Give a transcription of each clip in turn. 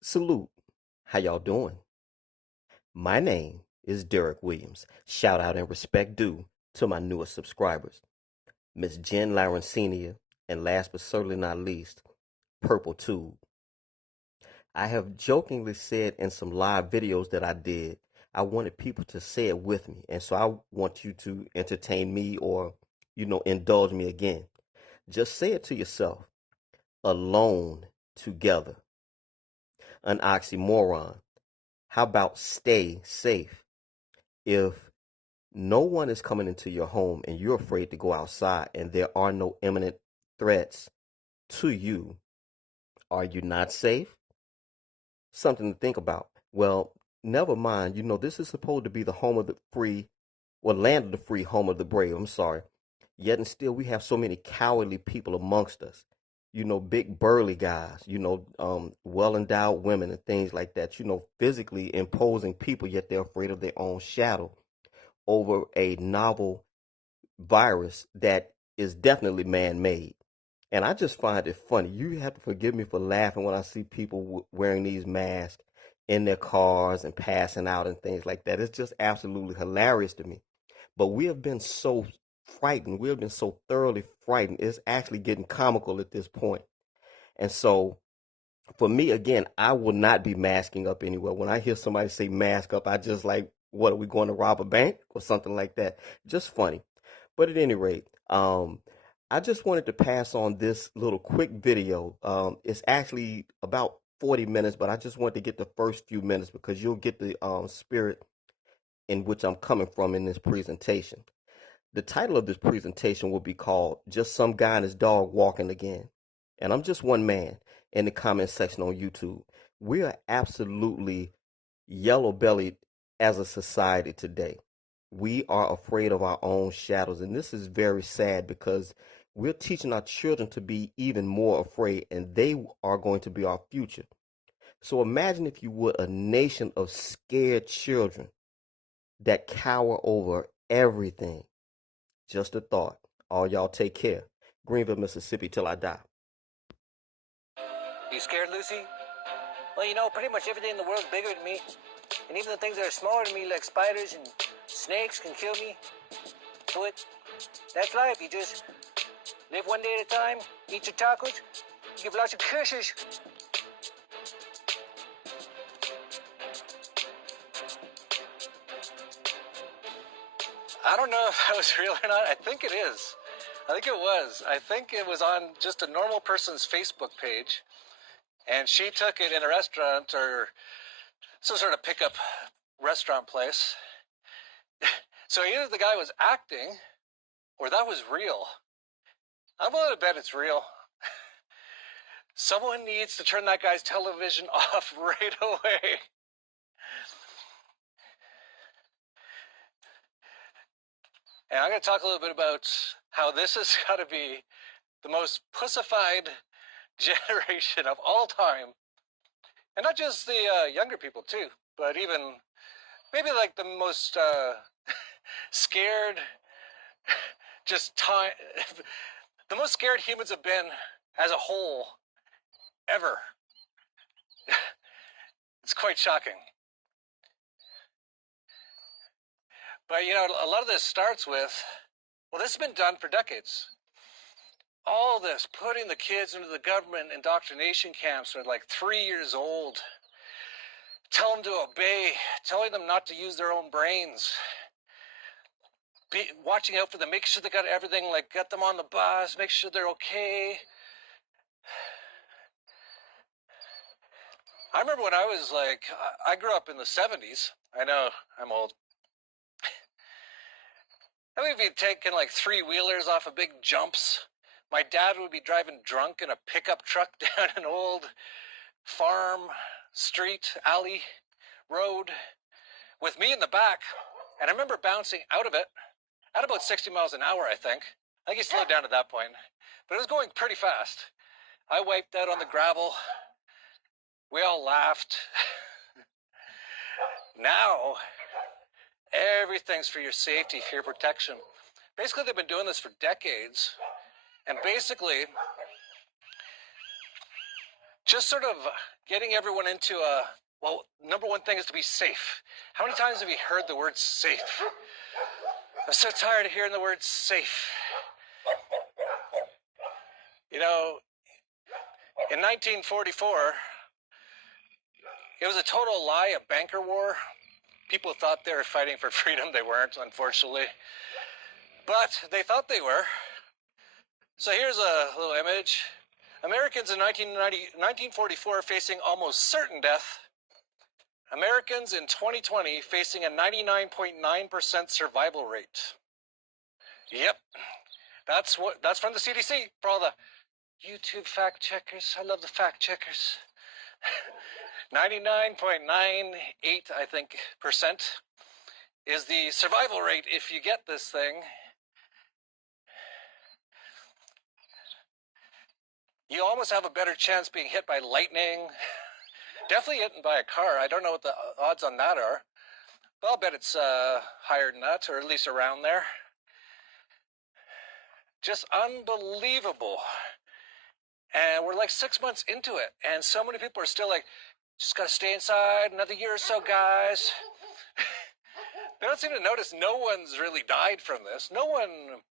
Salute. How y'all doing? My name is DerrickCWilliams. Shout out and respect due to my newest subscribers, Miss Jen Larencenia, and last but certainly not least, Purple Tube. I have jokingly said in some live videos that I did, I wanted people to say it with me. And so I want you to entertain me or, indulge me again. Just say it to yourself. Alone together. An oxymoron. How about stay safe? If no one is coming into your home and you're afraid to go outside and there are no imminent threats to you, are you not safe? Something to think about. Well, never mind. This is supposed to be the home of the free, well, land of the free, home of the brave. I'm sorry. Yet and still, we have so many cowardly people amongst us. Big burly guys, well endowed women and things like that, physically imposing people, yet they're afraid of their own shadow over a novel virus that is definitely man made. And I just find it funny. You have to forgive me for laughing when I see people wearing these masks in their cars and passing out and things like that. It's just absolutely hilarious to me. But we have been so frightened. We have been so thoroughly frightened. It's actually getting comical at this point. And so for me, again, I will not be masking up anywhere. When I hear somebody say mask up, I just like, what are we going to rob a bank or something like that? Just funny. But at any rate, I just wanted to pass on this little quick video. It's actually about 40 minutes, but I just wanted to get the first few minutes because you'll get the spirit in which I'm coming from in this presentation. The title of this presentation will be called Just Some Guy and His Dog Walking Again. And I'm just one man in the comment section on YouTube. We are absolutely yellow bellied as a society today. We are afraid of our own shadows. And this is very sad because we're teaching our children to be even more afraid, and they are going to be our future. So imagine, if you would, a nation of scared children that cower over everything. Just a thought. All y'all take care. Greenville, Mississippi till I die. You scared, Lucy? Well, pretty much everything in the world's bigger than me. And even the things that are smaller than me, like spiders and snakes, can kill me. But that's life. You just live one day at a time, eat your tacos, give lots of kisses. I don't know if that was real or not. I think it is. I think it was. I think it was on just a normal person's Facebook page. And she took it in a restaurant or some sort of pickup restaurant place. So either the guy was acting or that was real. I'm willing to bet it's real. Someone needs to turn that guy's television off right away. And I'm going to talk a little bit about how this has got to be the most pussified generation of all time. And not just the younger people too, but even maybe like the most scared, just time, the most scared humans have been as a whole ever. It's quite shocking. But a lot of this starts with, well, this has been done for decades. All this, putting the kids into the government indoctrination camps are like 3 years old. Tell them to obey, telling them not to use their own brains. Watching out for them, make sure they got everything, like get them on the bus, make sure they're okay. I remember when I was like, I grew up in the 70s. I know, I'm old. I would be taking like 3-wheelers off of big jumps. My dad would be driving drunk in a pickup truck down an old farm, street, alley, road, with me in the back. And I remember bouncing out of it at about 60 miles an hour, I think. I think he slowed down at that point. But it was going pretty fast. I wiped out on the gravel. We all laughed. Now, everything's for your safety, for your protection. Basically, they've been doing this for decades. And basically, just sort of getting everyone into a, well, number one thing is to be safe. How many times have you heard the word safe? I'm so tired of hearing the word safe. You know, in 1944, it was a total lie, a banker war. People thought they were fighting for freedom. They weren't, unfortunately. But they thought they were. So here's a little image. Americans in 1944 facing almost certain death. Americans in 2020 facing a 99.9% survival rate. Yep. That's from the CDC. For all the YouTube fact checkers. I love the fact checkers. 99.98, I think, percent is the survival rate if you get this thing. You almost have a better chance being hit by lightning. Definitely hit by a car. I don't know what the odds on that are. But I'll bet it's higher than that, or at least around there. Just unbelievable. And we're like 6 months into it, and so many people are still like, just gotta stay inside another year or so, guys. They don't seem to notice no one's really died from this. No one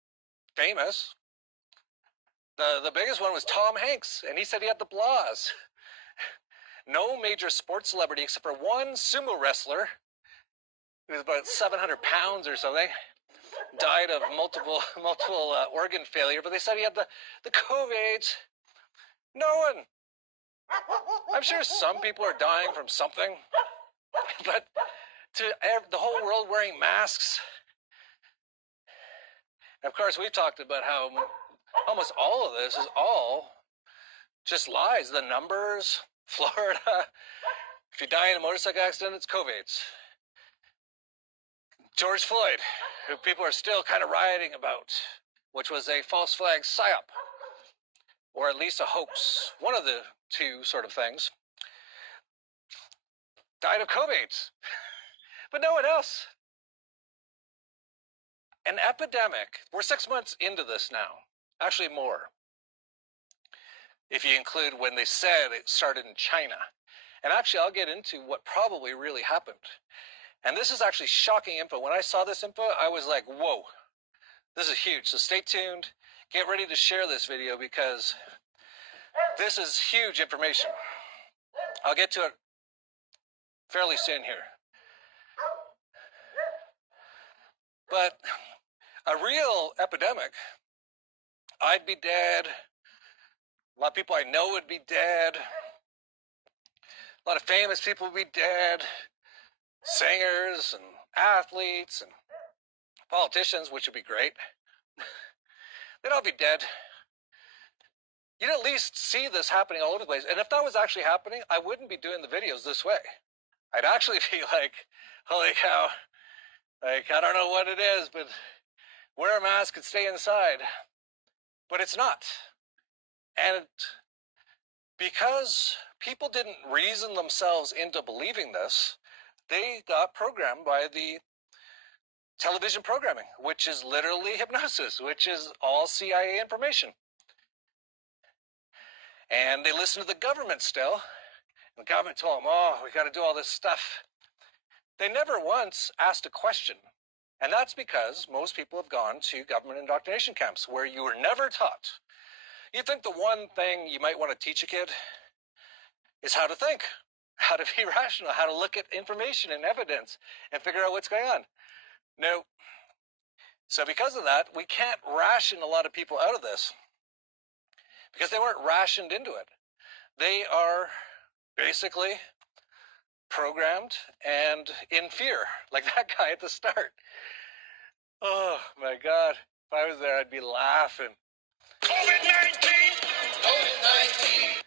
famous. The biggest one was Tom Hanks, and he said he had the blahs. No major sports celebrity except for one sumo wrestler, who was about 700 pounds or something, died of multiple organ failure, but they said he had the COVID. No one. I'm sure some people are dying from something, but to the whole world wearing masks. And of course, we've talked about how almost all of this is all just lies. The numbers, Florida, if you die in a motorcycle accident, it's COVID. George Floyd, who people are still kind of rioting about, which was a false flag psyop, or at least a hoax, one of the two sort of things, died of COVID, but no one else. An epidemic. We're 6 months into this now, actually more, if you include when they said it started in China. And actually, I'll get into what probably really happened. And this is actually shocking info. When I saw this info, I was like, whoa, this is huge. So stay tuned. Get ready to share this video because this is huge information. I'll get to it fairly soon here. But a real epidemic, I'd be dead. A lot of people I know would be dead. A lot of famous people would be dead. Singers and athletes and politicians, which would be great. They'd all be dead. You'd at least see this happening all over the place. And if that was actually happening, I wouldn't be doing the videos this way. I'd actually be like, holy cow, like, I don't know what it is, but wear a mask and stay inside. But it's not. And because people didn't reason themselves into believing this, they got programmed by the television programming, which is literally hypnosis, which is all CIA information. And they listen to the government still. The government told them, oh, we got to do all this stuff. They never once asked a question. And that's because most people have gone to government indoctrination camps where you were never taught. You think the one thing you might want to teach a kid is how to think, how to be rational, how to look at information and evidence and figure out what's going on. No. So because of that, we can't ration a lot of people out of this because they weren't rationed into it. They are basically programmed and in fear, like that guy at the start. Oh my God. If I was there, I'd be laughing. COVID-19! COVID-19!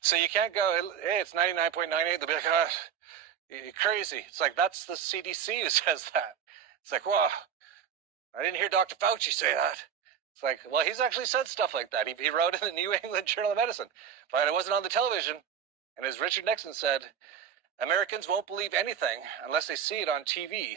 So you can't go, hey, it's 99.98. They'll be like, oh, you're crazy. It's like, that's the CDC who says that. It's like, well, I didn't hear Dr. Fauci say that. It's like, well, he's actually said stuff like that. He wrote in the New England Journal of Medicine, but it wasn't on the television. And as Richard Nixon said, Americans won't believe anything unless they see it on TV.